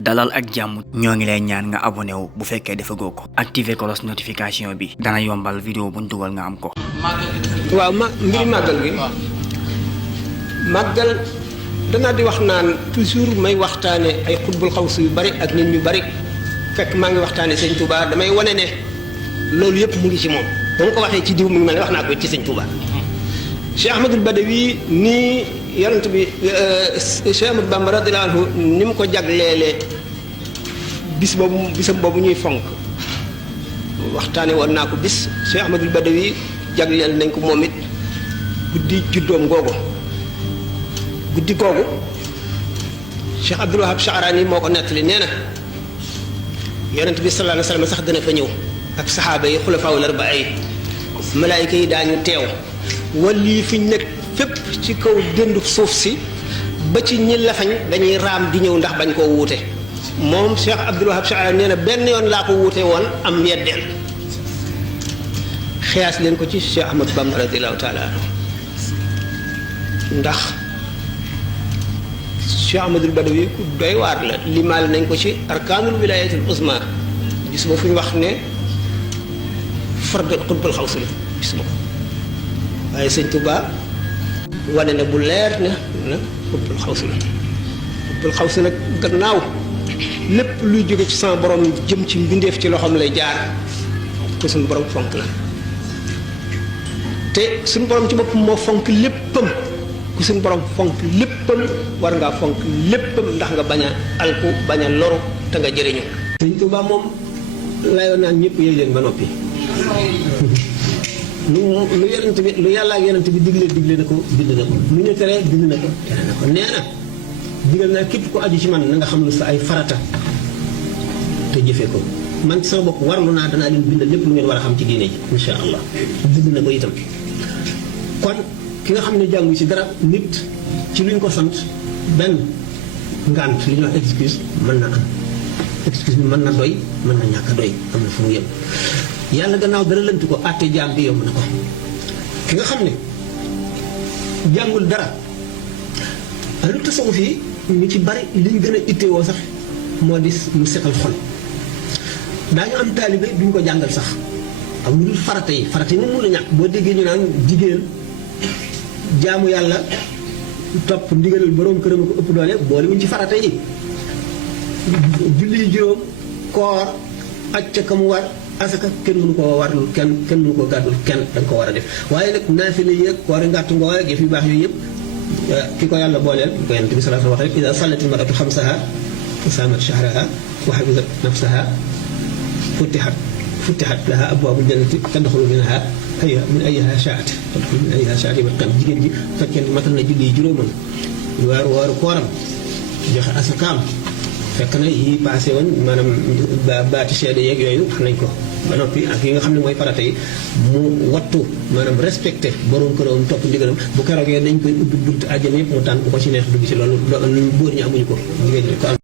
dalal ak jàmm ñoo ngi lay ñaan nga abonné wu bu fekkee defagoo ko activer cloche notification bi dana yombal vidéo buñ dugal nga am ko. waaw mbiri màggal gi màggal danaa di wax naan toujours may waxtaane ay xutbul xawsu yu bari ak nit ñu bari fekk maa ngi waxtaane sëñ Touba damay wane ne loolu yëpp mu ngi ci moom ba ma ko waxee ci diw mi ngi mel ne wax naa ko ci sëñ Touba. Cheikh Ahmadul Badawi nii yonent bi Cheikh Ahmadou Bamba radiyallahu anhu ni mu ko jagleelee bisam boobu ñuy fonk waxtaane woon naa ko bis Cheikh Ahmadul Badawi jagleel nañ ko moom it guddi juddoom googu guddi googu Cheikh Abdul Wahab Sha'rani moo ko nettali nee na yonent bi sallallahu alayhi wa sallam sax dana fa ñëw ak saxaaba yi xulafaawul arbaa yi malaayika yi daañu teew wali fi ñu nekk fépp ci kaw dëndu suuf si ba ci ñi lafañ dañuy raam di ñëw ndax bañ koo wuute moom Cheikh Abdul Wahab Sha'rani nee na benn yoon laa ko wuute woon am yeddeel xiyaas leen ko ci Cheikh Ahmadou Bamba radiyallahu taala anhu ndax Cheikh Ahmadul Badawi ku doy waar la limaal nañ ko ci arkaanul wilaayatul uzma gis ma fu ñu wax ne fardul xutbul xawsu la gis ma ko waaye sëñ Touba wane ne bu leer ne na xutbul xawsu la xutbul xawsu nag gannaaw lépp luy jóge ci sama borom jëm ci mbindeef ci loxoom lay jaar te suñu borom fonk la te suñu borom ci boppam moo fonk léppam ku suñu borom fonk léppam war ngaa fonk léppam ndax nga bañ a alku bañ a loru te nga jëriñu. sëñ Touba moom layoon naan ñëpp yooyu leen ba noppi lu yonent bi lu yàlla ak yonent bi digle na ko bind na ko lu ñu teree bind na ko tere na ko nee na digal naa képp ku aju ci man na nga xam lu sa ay farata te jëfee ko man ci sama bopp warlu naa danaa leen bindal lépp lu ngeen war a xam ci diine ji insha allah bind na ko itam kon ki nga xam ne jàngu ci dara nit ci luñ ko sant benn ngant li ñuy wax excuse mën na am excuse bi mën na doy mën na ñàkk a doy am na fu mu yem yàlla gannaaw dara lënt ko àtte jaam bi yomb na ko ki nga xam ne jàngul dara lu tasawuf yi ñu ci bari liñ gën a ittewoo sax moo di mu setal xol daañu am taalibe duñ ko jàngal sax am lu dul farata yi moom mun la ñàkk boo déggee ñu naan jigéen jaamu yàlla topp ndigalal boroom këram ko ëpp doole boole wuñ ci farata yi julli juróom koor aj ca ka mu war asaka kenn mënu koo warul kenn mënu koo gàddul kenn da nga ko war a def waaye nag naafile yi ak koori ngàttu ngoo ak yëf yu baax yooyu yëpp ki ko yàlla booleel ko yonent bi sallallahu alayhi wa sallam wax rek ida sallatil mar'atu xamsaha wa saamat shahraha wa hafizat nafsaha futihat laha abwaabul jannati tadxulu minha min ayyiha sha'at tadxulu min ayyiha sha'at ba kan jigéen ji fekkee matal na julli juróomam waaru kooram joxe asakaam fekk na yi passé woon maanaam baati seede yeeg yooyu wax nañ ko ba noppi ak yi nga xam ne mooy farata yi mu wattu maanaam respecté borom këram topp ndigalam bu keroogee dañ koy ubbi bunt àjjana yëpp mu tànn bu ko ci neex dugg ci loolu góor ñi amuñu ko jigéen ñi ko am